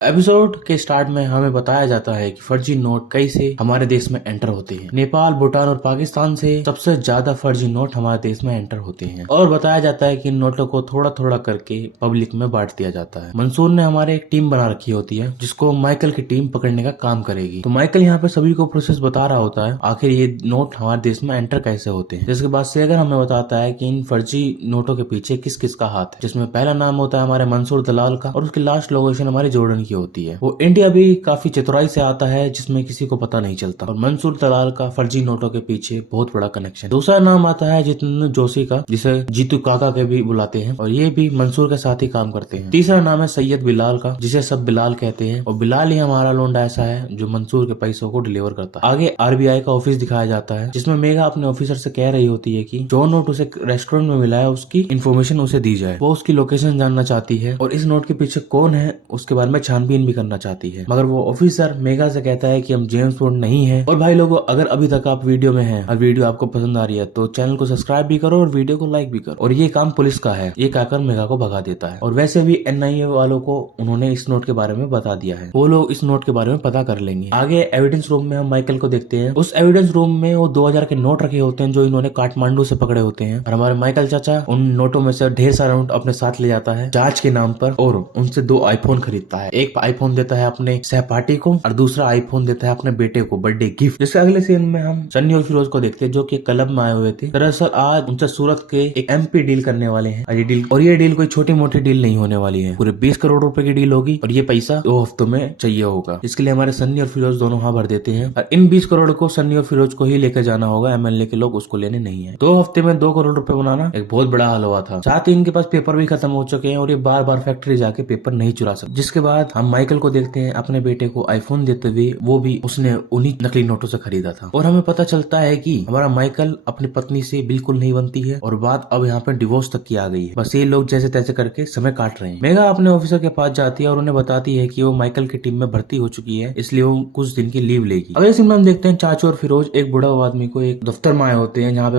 Episode के start में हमें बताया जाता है कि फर्जी नोट कई से हमारे देश में एंटर होते हैं। नेपाल, भूटान और पाकिस्तान से सबसे ज्यादा फर्जी नोट हमारे देश में एंटर होते हैं और बताया जाता है कि इन नोटों को थोड़ा थोड़ा करके पब्लिक में बांट दिया जाता है। मंसूर ने हमारे एक टीम बना रखी होती है जिसको माइकल की टीम पकड़ने का काम करेगी। तो माइकल यहाँ पे सभी को प्रोसेस बता रहा होता है आखिर ये नोट हमारे देश में एंटर कैसे होते हैं। जिसके बाद सेगर हमें बताता है कि इन फर्जी नोटों के पीछे किस किस का हाथ है, जिसमें पहला नाम होता है हमारे मंसूर दलाल का और उसकी लास्ट लोकेशन हमारी जॉर्डन की होती है। वो इंडिया भी काफी चतुराई से आता है जिसमें किसी को पता नहीं चलता। और मंसूर दलाल का फर्जी नोटों के पीछे बहुत बड़ा कनेक्शन। दूसरा नाम आता है जितेंद्र जोशी का, जिसे जीतू काका के भी बुलाते हैं और ये भी मंसूर के साथ ही काम करते हैं। तीसरा नाम है सैयद बिलाल का, जिसे सब बिलाल कहते हैं और बिलाल ही हमारा लोंडा ऐसा है जो मंसूर के पैसों को डिलीवर करता है। आगे आरबीआई का ऑफिस दिखाया जाता है जिसमें मेगा अपने ऑफिसर से कह रही होती है कि जो नोट उसे रेस्टोरेंट में मिला है उसकी इन्फॉर्मेशन उसे दी जाए। वो उसकी लोकेशन जानना चाहती है और इस नोट के पीछे कौन है उसके बारे में छानबीन भी करना चाहती है। मगर वो ऑफिसर मेगा से कहता है कि हम जेम्स बॉन्ड नहीं है। और भाई लोगों, अगर अभी तक आप वीडियो में हैं और वीडियो आपको पसंद आ रही है तो चैनल को सब्सक्राइब भी करो और वीडियो को लाइक भी करो। और ये काम पुलिस का है, ये कहकर मेगा को भगा देता है। और वैसे भी एनआईए वालों को उन्होंने इस नोट के बारे में बता दिया है, वो लोग इस नोट के बारे में पता कर लेंगे। आगे एविडेंस रूम में हम माइकल को देखते हैं। उस एविडेंस रूम में वो 2000 के नोट रखे होते हैं जो इन्होंने काठमांडू से पकड़े होते हैं। और हमारे माइकल चाचा उन नोटों में से ढेर सारे नोट अपने साथ ले जाता है जांच के नाम पर और उनसे 2 आईफोन खरीदता है। एक आईफोन देता है अपने सहपाठी को और दूसरा आईफोन देता है अपने बेटे को बर्थडे गिफ्ट। जिसके अगले सीन में हम सन्नी और फिरोज को देखते हैं जो कि क्लब में आए हुए थे। दरअसल आज उनसे सूरत के एक एमपी डील करने वाले हैं और ये डील कोई छोटी मोटी डील नहीं होने वाली है, पूरे 20 करोड़ रुपए की डील होगी और ये पैसा 2 हफ्तों में चाहिए होगा। इसके लिए हमारे सन्नी और फिरोज दोनों हाँ भर देते हैं और इन 20 करोड़ को सन्नी और फिरोज को ही लेकर जाना होगा, एमएलए के लोग उसको लेने नहीं है। 2 हफ्ते में 2 करोड़ रुपए बनाना एक बहुत बड़ा हाल हुआ था। साथ ही इनके पास पेपर भी खत्म हो चुके हैं और ये बार बार फैक्ट्री जाके पेपर नहीं चुरा सकते। जिसके बाद हम माइकल को देखते हैं अपने बेटे को आईफोन देते हुए, वो भी उसने उन्हीं नकली नोटों से खरीदा था। और हमें पता चलता है कि हमारा माइकल अपनी पत्नी से बिल्कुल नहीं बनती है और बात अब यहाँ पे डिवोर्स तक की आ गई है। बस ये लोग जैसे तैसे करके समय काट रहे हैं। मेगा अपने ऑफिसर के पास जाती है और उन्हें बताती है कि वो माइकल की टीम में भर्ती हो चुकी है, इसलिए वो कुछ दिन की लीव लेगी। अगले सीन में हम देखते हैं चाचू और फिरोज एक बूढ़ा आदमी को एक दफ्तर में आए होते हैं जहाँ पे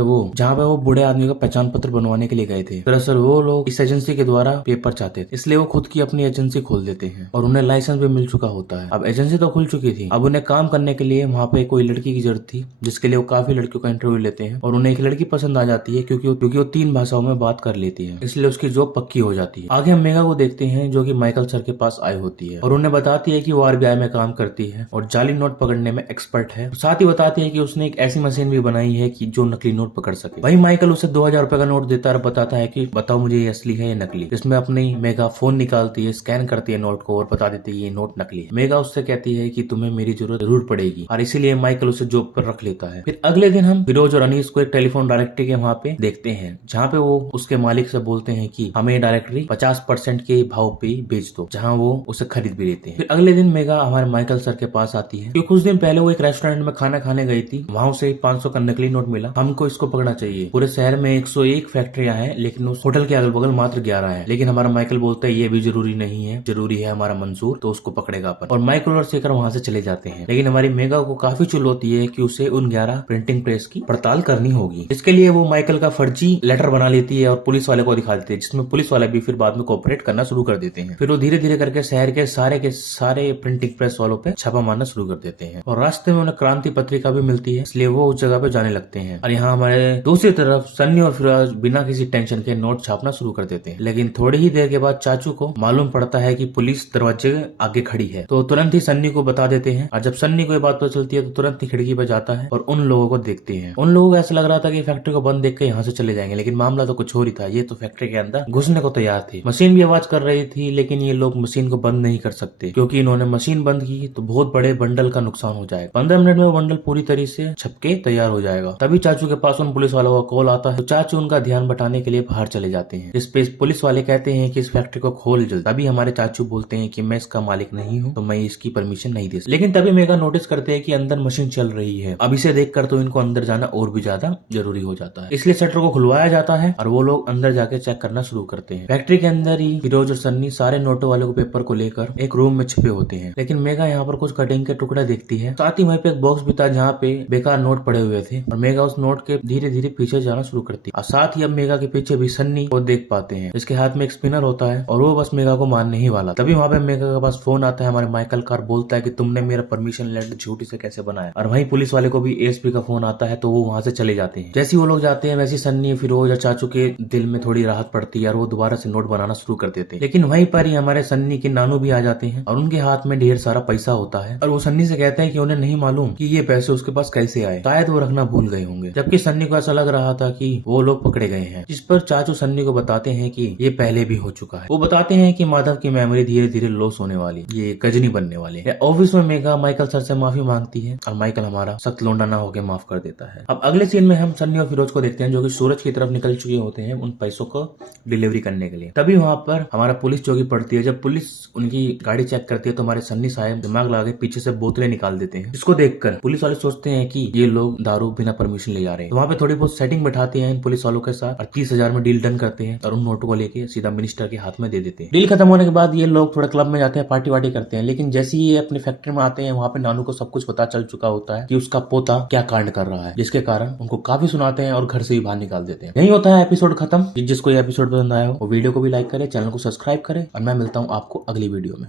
वो बूढ़े आदमी का पहचान पत्र बनवाने के लिए गए थे। दरअसल वो लोग इस एजेंसी के द्वारा पेपर चाहते थे, इसलिए वो खुद की अपनी एजेंसी खोल देते हैं और उन्हें लाइसेंस भी मिल चुका होता है। अब एजेंसी तो खुल चुकी थी, अब उन्हें काम करने के लिए वहाँ पे कोई लड़की की जरूरत थी, जिसके लिए वो काफी लड़कियों का इंटरव्यू लेते हैं और उन्हें एक लड़की पसंद आ जाती है क्योंकि वो 3 भाषाओं में बात कर लेती है, इसलिए उसकी जॉब पक्की हो जाती है। आगे हम मेगा को देखते हैं जो कि माइकल सर के पास आई होती है और उन्हें बताती है कि वो आरबीआई में काम करती है और जाली नोट पकड़ने में एक्सपर्ट है। साथ ही बताती है कि उसने एक ऐसी मशीन भी बनाई है कि जो नकली नोट पकड़ सके। वही माइकल उसे 2000 रुपए का नोट देता है और बताता है कि बताओ मुझे ये असली है या नकली। इसमें अपनी मेगा फोन निकालती है, स्कैन करती है नोट को और बता देती है ये नोट नकली है। मेगा उससे कहती है कि तुम्हें मेरी जरूरत जरूर पड़ेगी और इसीलिए माइकल उसे जॉब पर रख लेता है। फिर अगले दिन हम फिरोज और अनीस को एक टेलीफोन डायरेक्टरी के वहाँ पे देखते हैं जहाँ पे वो उसके मालिक से बोलते हैं कि हमें डायरेक्टरी 50% के भाव पे बेच दो, जहाँ वो उसे खरीद भी लेते हैं। फिर अगले दिन मेगा हमारे माइकल सर के पास आती है क्योंकि कुछ दिन पहले वो एक रेस्टोरेंट में खाना खाने गई थी, वहाँ उसे 500 का नकली नोट मिला। हमको इसको पकड़ना चाहिए। पूरे शहर में 101 फैक्ट्रियां हैं लेकिन उस होटल के अगल बगल मात्र 11 है। लेकिन हमारा माइकल बोलता है ये भी जरूरी नहीं है, जरूरी है हमारा मंसूर, तो उसको पकड़ेगा अपन। और माइकल और शेखर वहाँ से चले जाते हैं। लेकिन हमारी मेगा को काफी चुल होती है कि उसे उन 11 प्रिंटिंग प्रेस की पड़ताल करनी होगी। इसके लिए वो माइकल का फर्जी लेटर बना लेती है और पुलिस वाले को दिखा देती है, जिसमें पुलिस वाले भी फिर बाद में कोऑपरेट करना शुरू कर देते हैं। फिर वो धीरे धीरे करके शहर के सारे प्रिंटिंग प्रेस वालों पे छापा मारना शुरू कर देते हैं और रास्ते में उन्हें क्रांति पत्रिका भी मिलती है, इसलिए वो उस जगह पे जाने लगते हैं। और यहाँ हमारे दूसरी तरफ सन्नी और फिरोज बिना किसी टेंशन के नोट छापना शुरू कर देते हैं। लेकिन थोड़ी ही देर के बाद चाचू को मालूम पड़ता है कि पुलिस दरवाजे आगे खड़ी है, तो तुरंत ही सन्नी को बता देते हैं। और जब सन्नी को ये बात पता चलती है तो तुरंत ही खिड़की पर जाता है और उन लोगों को देखते हैं। उन लोगों को ऐसा लग रहा था कि फैक्ट्री को बंद देख के यहाँ से चले जाएंगे, लेकिन मामला तो कुछ और ही था। ये तो फैक्ट्री के अंदर घुसने को तैयार थे। मशीन भी आवाज कर रही थी लेकिन ये लोग मशीन को बंद नहीं कर सकते क्योंकि इन्होंने मशीन बंद की तो बहुत बड़े बंडल का नुकसान हो जाएगा। 15 मिनट में वो बंडल पूरी तरह से छपके तैयार हो जाएगा। तभी चाचू के पास उन पुलिस वालों का कॉल आता है तो चाचू उनका ध्यान बटाने के लिए बाहर चले जाते हैं। इस पे पुलिस वाले कहते हैं कि इस फैक्ट्री को खोल जल्द। तभी हमारे चाचू बोलते हैं कि मैं इसका मालिक नहीं हूँ तो मैं इसकी परमिशन नहीं दे सकता। लेकिन तभी मेगा नोटिस करते हैं कि अंदर मशीन चल रही है। अब इसे देखकर तो इनको अंदर जाना और भी ज्यादा जरूरी हो जाता है, इसलिए शटर को खुलवाया जाता है और वो लोग अंदर जाके चेक करना शुरू करते हैं। फैक्ट्री के अंदर ही फिरोज और सन्नी सारे नोटों वाले को पेपर को लेकर एक रूम में छिपे होते हैं। लेकिन मेगा यहाँ पर कुछ कटिंग के टुकड़े देखती है। साथ ही वहीं पे एक बॉक्स भी था जहाँ पे बेकार नोट पड़े हुए थे और मेगा उस नोट के धीरे धीरे पीछे जाना शुरू करती है। और साथ ही अब मेगा के पीछे भी सन्नी को देख पाते हैं, जिसके हाथ में एक स्पिनर होता है और वो बस मेगा को मारने ही वाला। तभी वहाँ पे मेगा के पास फोन आता है हमारे माइकल का और बोलता है कि तुमने मेरा परमिशन लेटर झूठी से कैसे बनाया। और वहीं पुलिस वाले को भी एएसपी का फोन आता है तो वो वहां से चले जाते हैं। जैसे वो लोग जाते हैं वैसे सन्नी, फिरोज और चाचू के दिल में थोड़ी राहत पड़ती है और वो दोबारा से नोट बनाना शुरू कर देते हैं। लेकिन वहीं पर ही हमारे सन्नी के नानू भी आ जाते हैं और उनके हाथ में ढेर सारा पैसा होता है और वो सन्नी से कहते हैं कि उन्हें नहीं मालूम कि ये पैसे उसके पास कैसे आए, शायद वो रखना भूल गए होंगे। जबकि सन्नी को ऐसा लग रहा था कि वो लोग पकड़े गए हैं, जिस पर चाचू सन्नी को बताते हैं कि ये पहले भी हो चुका है। वो बताते हैं कि माधव की मेमोरी धीरे धीरे लॉस होने वाली, ये गजनी बनने वाले। ऑफिस में मेगा माइकल सर से माफी मांगती है और माइकल हमारा सख्त लौंडा ना होकर माफ कर देता है। अब अगले सीन में हम सन्नी और फिरोज को देखते हैं जो कि सूरज की तरफ निकल चुके होते हैं उन पैसों को डिलीवरी करने के लिए। तभी वहां पर हमारा पुलिस चौकी पड़ती है। जब पुलिस उनकी गाड़ी चेक करती है तो हमारे सन्नी साहब दिमाग लगा के पीछे से बोतलें निकाल देते हैं, जिसको देखकर पुलिस वाले सोचते हैं कि ये लोग दारू बिना परमिशन ले जा रहे हैं। तो वहाँ पे थोड़ी बहुत सेटिंग बैठाते हैं इन पुलिस वालों के साथ और 30,000 में डील डन करते हैं और उन नोटों को लेके सीधा मिनिस्टर के हाथ में दे देते हैं। डील खत्म होने के बाद ये लोग थोड़ा क्लब में जाते हैं, पार्टी वार्टी करते हैं। लेकिन जैसे ही ये अपनी फैक्ट्री में आते हैं वहाँ पे नानू को सब कुछ पता चल चुका होता है कि उसका पोता क्या कांड कर रहा है, जिसके कारण उनको काफी सुनाते हैं और घर से भी बाहर निकाल देते हैं। यही होता है एपिसोड खत्म। जिसको ये एपिसोड पसंद आया हो वो वीडियो को भी लाइक करे, चैनल को सब्सक्राइब करे और मैं मिलता हूँ आपको अगली वीडियो में।